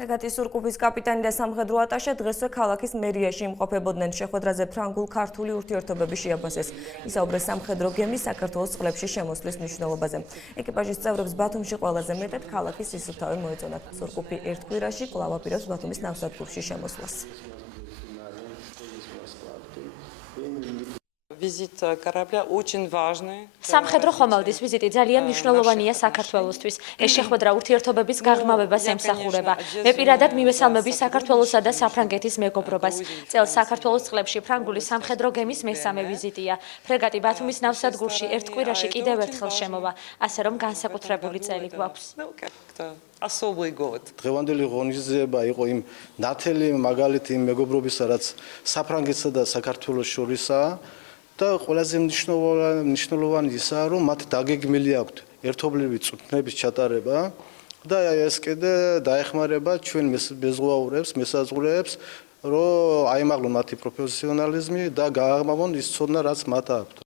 ფრეგატის სურკუპის კაპიტანი და სამხედრო ატაშე დღესვე ქალაქის მერიაში იმყოფებოდნენ. შეხვედრაზე ფრანგულ-ქართული ურთიერთობები შეაფასეს. ისაუბრეს სამხედრო გემის საქართველოს წყლებში შემოსვლის მნიშვნელობაზე. ეკიპაჟის წევრებს ბათუმში ყველაზე მეტად ქალაქის სისუფთავე მოეწონათ. სურკუპი ერთ კვირაში კვლავ აპირებს ბათუმის ნავსადგურში შემოსვლას. Визит корабля очень важный. სამხედრო ხომალდის ვიზიტი ძალიან მნიშვნელოვანია საქართველოსთვის. ეს შეხვედრა ურთიერთობების გაღრმავებას ემსახურება. მე პირადად მივესალმები საქართველოსა და საფრანგეთის მეგობრობას. წელს საქართველოს წყლებში ფრანგული სამხედრო გემის მესამე ვიზიტია. ფრეგატი ბათუმის ნავსადგურში ერთ კვირაში კიდევ ერთხელ შემოვა, ასე რომ განსაკუთრებული წელი გვაქვს. Особый год. დღევანდელი ღონისძიება იყო იმ ნათელი მაგალითი იმ მეგობრობისა, რაც საფრანგეთსა და საქართველოს შორისაა. და ყველაზე მნიშვნელოვანი ისაა, რომ მათ დაგეგმილი აქვთ ერთობლივი წვრთნების ჩატარება და ეს კიდე დაეხმარება ჩვენ მეზღვაურებს, მესაზღვრეებს, რომ აიმაღლონ მათი პროფესიონალიზმი და გააღრმავონ ის ცოდნა, რაც მათ აქვთ.